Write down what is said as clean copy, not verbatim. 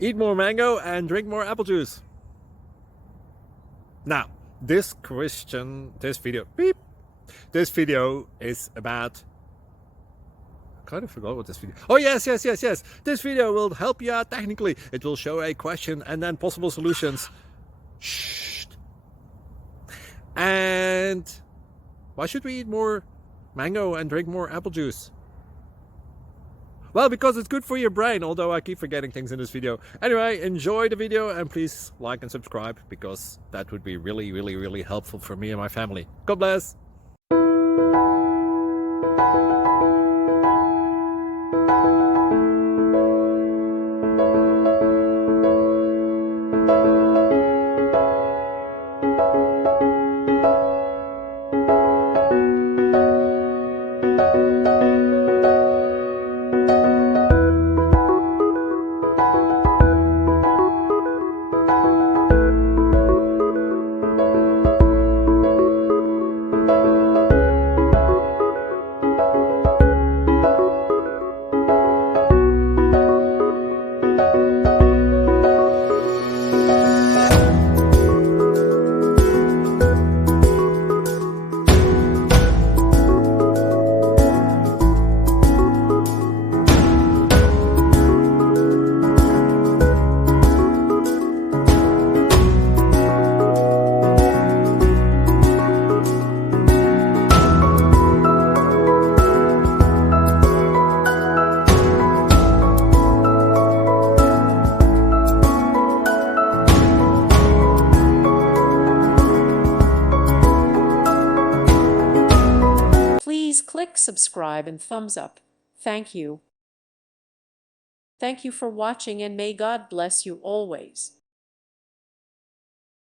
Eat more mango and drink more apple juice. Now, this video is about, I kind of forgot what this video. Oh, yes. This video will help you out technically. It will show a question and then possible solutions. Shh. And why should we eat more mango and drink more apple juice? Well, because it's good for your brain, although I keep forgetting things in this video. Anyway, enjoy the video and please like and subscribe, because that would be really helpful for me and my family. God bless! Please click subscribe and thumbs up. Thank you. Thank you for watching, and may God bless you always.